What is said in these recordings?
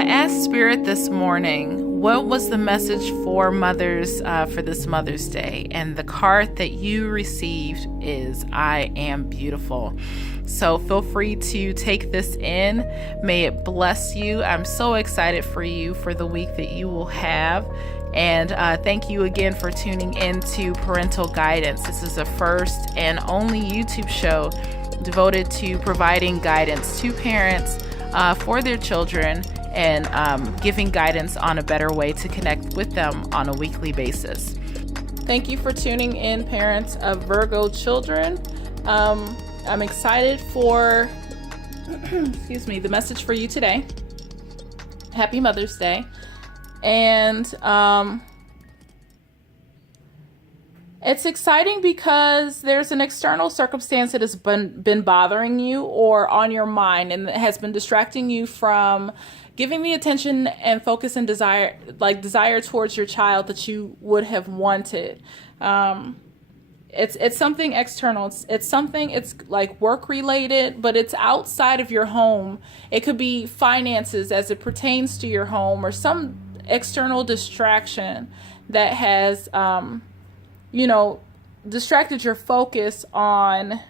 I asked Spirit this morning, what was the message for mothers for this Mother's Day? And the card that you received is, I am beautiful. So feel free to take this in. May it bless you. I'm so excited for you for the week that you will have. And thank you again for tuning in to Parental Guidance. This is the first and only YouTube show devoted to providing guidance to parents for their children and giving guidance on a better way to connect with them on a weekly basis. Thank you for tuning in, parents of Virgo children. I'm excited for, the message for you today. Happy Mother's Day. And it's exciting because there's an external circumstance that has been bothering you or on your mind and has been distracting you from giving the attention and focus and desire towards your child that you would have wanted. It's something external. It's like work related, but it's outside of your home. It could be finances as it pertains to your home or some external distraction that has, distracted your focus on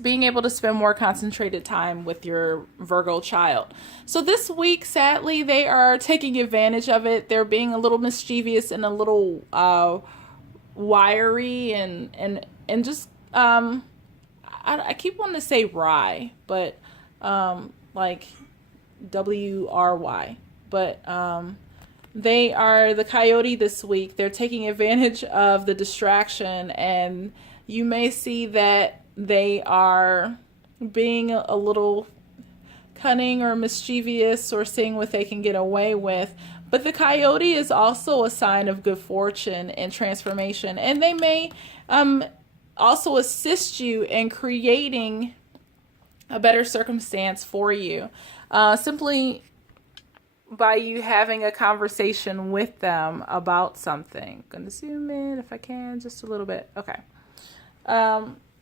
being able to spend more concentrated time with your Virgo child. So this week, sadly, they are taking advantage of it. They're being a little mischievous and a little wiry and just I keep wanting to say wry, but like WRY, but they are the coyote this week. They're taking advantage of the distraction, and you may see that they are being a little cunning or mischievous or seeing what they can get away with. But the coyote is also a sign of good fortune and transformation. And they may also assist you in creating a better circumstance for you. Simply by you having a conversation with them about something. I'm going to zoom in if I can just a little bit. Okay.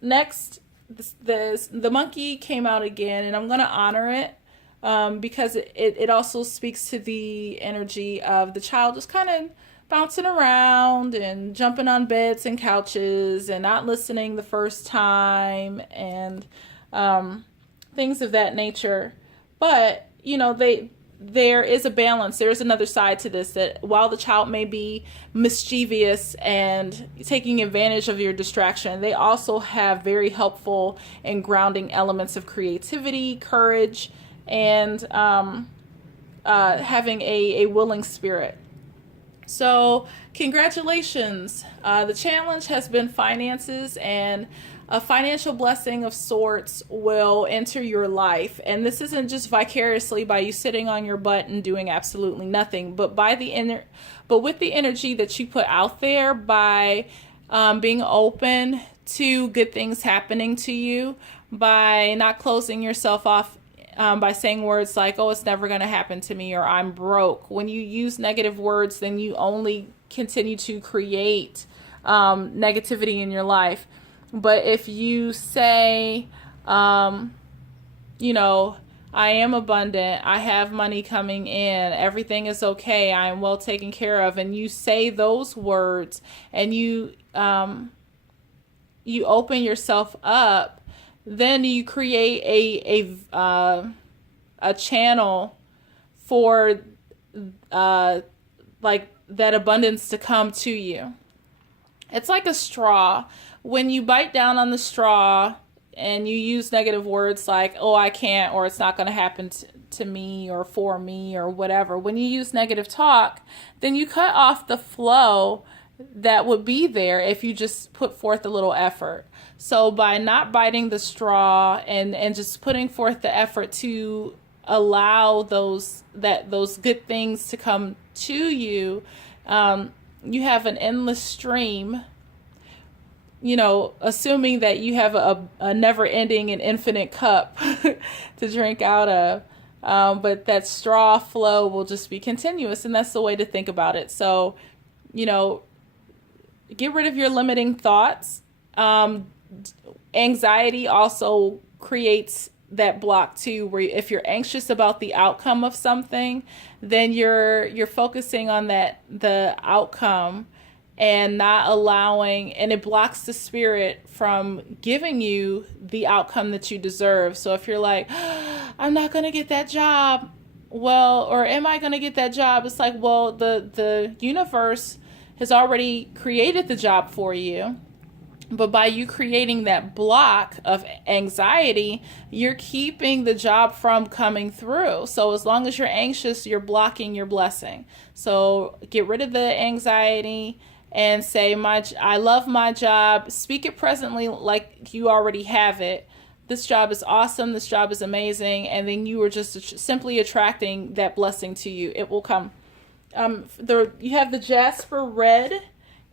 Next, the monkey came out again, and I'm going to honor it. Because it also speaks to the energy of the child just kind of bouncing around and jumping on beds and couches and not listening the first time and things of that nature. But, there is a balance. There's another side to this, that while the child may be mischievous and taking advantage of your distraction, they also have very helpful and grounding elements of creativity, courage, and having a willing spirit. So congratulations. The challenge has been finances, and a financial blessing of sorts will enter your life. And this isn't just vicariously by you sitting on your butt and doing absolutely nothing, but with the energy that you put out there by being open to good things happening to you, by not closing yourself off by saying words like, oh, it's never going to happen to me, or I'm broke. When you use negative words, then you only continue to create negativity in your life. But if you say, I am abundant, I have money coming in, everything is okay, I am well taken care of, and you say those words and you open yourself up, then you create a channel for like that abundance to come to you. It's like a straw. When you bite down on the straw and you use negative words like, oh, I can't, or it's not going to happen to me or for me or whatever. When you use negative talk, then you cut off the flow that would be there if you just put forth a little effort. So by not biting the straw and just putting forth the effort to allow those good things to come to you, you have an endless stream, assuming that you have a never-ending and infinite cup to drink out of. But that straw flow will just be continuous, and that's the way to think about it. So, get rid of your limiting thoughts. Anxiety also creates that block too, where if you're anxious about the outcome of something, then you're focusing on the outcome and not allowing, and it blocks the spirit from giving you the outcome that you deserve. So if you're like, I'm not going to get that job, well, or am I going to get that job? It's like, well, the universe has already created the job for you. But by you creating that block of anxiety, you're keeping the job from coming through. So as long as you're anxious, you're blocking your blessing. So get rid of the anxiety and say, I love my job. Speak it presently like you already have it. This job is awesome. This job is amazing. And then you are just simply attracting that blessing to you. It will come. You have the jasper red,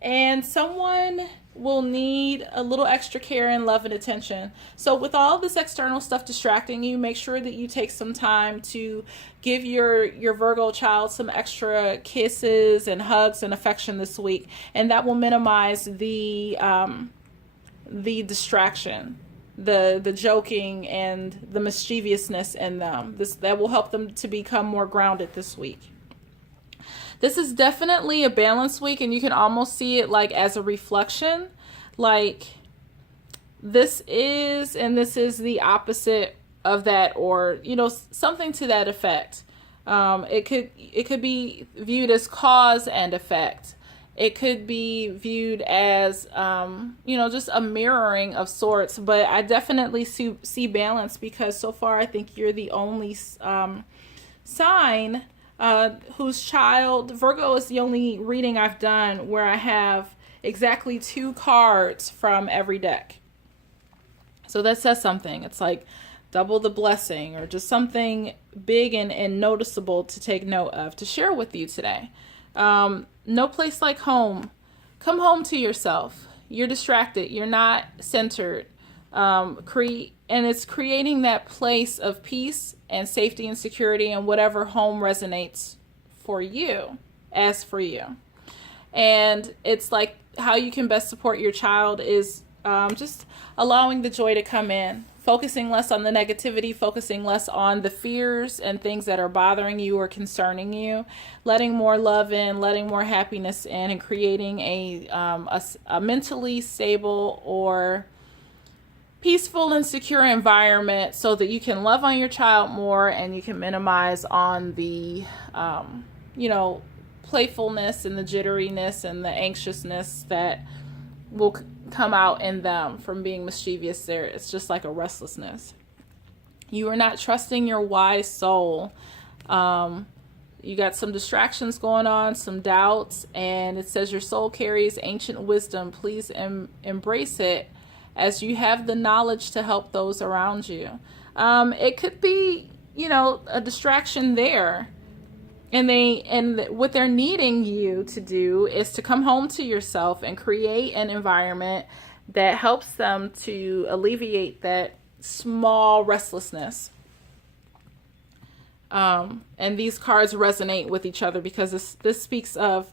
and someone will need a little extra care and love and attention. So with all this external stuff distracting you, make sure that you take some time to give your Virgo child some extra kisses and hugs and affection this week, and that will minimize the distraction, the joking and the mischievousness in them. That will help them to become more grounded this week. This is definitely a balanced week, and you can almost see it like as a reflection. Like this is the opposite of that, or something to that effect. It could be viewed as cause and effect. It could be viewed as just a mirroring of sorts. But I definitely see balance, because so far I think you're the only sign whose child, Virgo is the only reading I've done where I have exactly 2 cards from every deck. So that says something. It's like double the blessing, or just something big and noticeable to take note of, to share with you today. No place like home. Come home to yourself. You're distracted. You're not centered. And it's creating that place of peace and safety and security, and whatever home resonates for you, as for you. And it's like how you can best support your child is just allowing the joy to come in, focusing less on the negativity, focusing less on the fears and things that are bothering you or concerning you, letting more love in, letting more happiness in, and creating a mentally stable or peaceful and secure environment so that you can love on your child more, and you can minimize on the playfulness and the jitteriness and the anxiousness that will come out in them from being mischievous. There, it's just like a restlessness. You are not trusting your wise soul. You got some distractions going on, some doubts, and it says your soul carries ancient wisdom. Please embrace it, as you have the knowledge to help those around you. It could be, a distraction there. And what they're needing you to do is to come home to yourself and create an environment that helps them to alleviate that small restlessness. And these cards resonate with each other, because this speaks of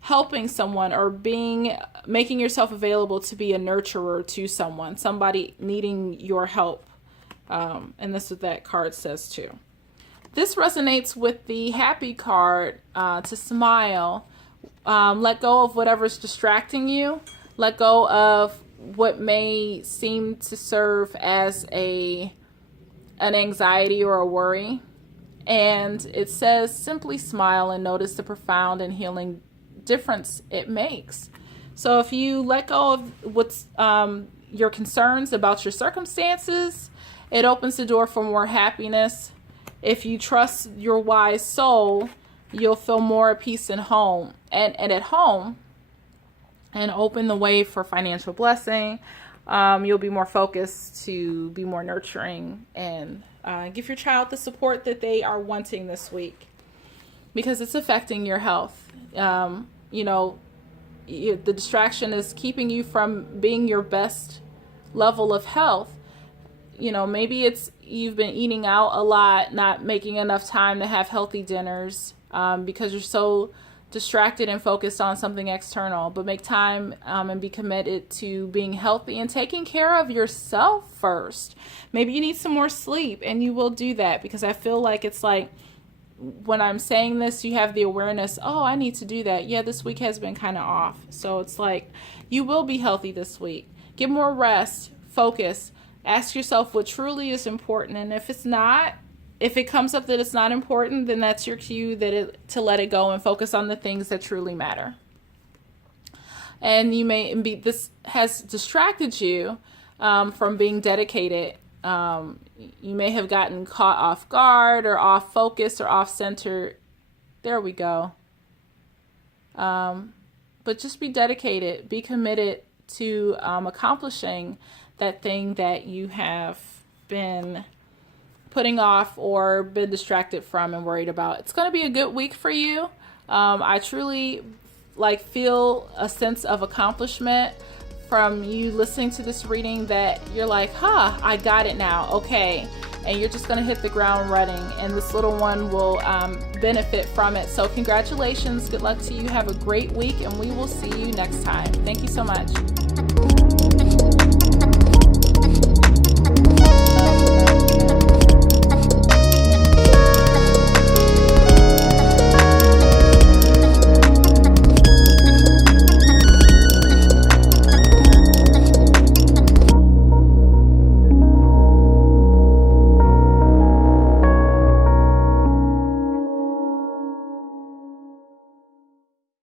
helping someone, or making yourself available to be a nurturer to someone, somebody needing your help. And this is what that card says too. This resonates with the happy card, to smile. Let go of whatever's distracting you. Let go of what may seem to serve as an anxiety or a worry. And it says, simply smile and notice the profound and healing difference it makes. So if you let go of what's your concerns about your circumstances, it opens the door for more happiness. If you trust your wise soul, you'll feel more at peace at home and at home, and open the way for financial blessing. You'll be more focused to be more nurturing, and give your child the support that they are wanting this week, because it's affecting your health. The distraction is keeping you from being your best level of health. Maybe it's you've been eating out a lot, not making enough time to have healthy dinners, because you're so distracted and focused on something external, but make time and be committed to being healthy and taking care of yourself first. Maybe you need some more sleep, and you will do that, because I feel like it's like when I'm saying this, you have the awareness, oh, I need to do that. Yeah, this week has been kind of off. So it's like you will be healthy this week. Get more rest, focus, ask yourself what truly is important. And if it's not, if it comes up that it's not important, then that's your cue to let it go and focus on the things that truly matter. And you may be, this has distracted you from being dedicated. You may have gotten caught off guard or off focus or off center. There we go. But just be dedicated, be committed to accomplishing that thing that you have been putting off or been distracted from and worried about. It's going to be a good week for you. I truly feel a sense of accomplishment from you listening to this reading, that you're like, I got it now. Okay. And you're just going to hit the ground running, and this little one will benefit from it. So congratulations. Good luck to you. Have a great week, and we will see you next time. Thank you so much.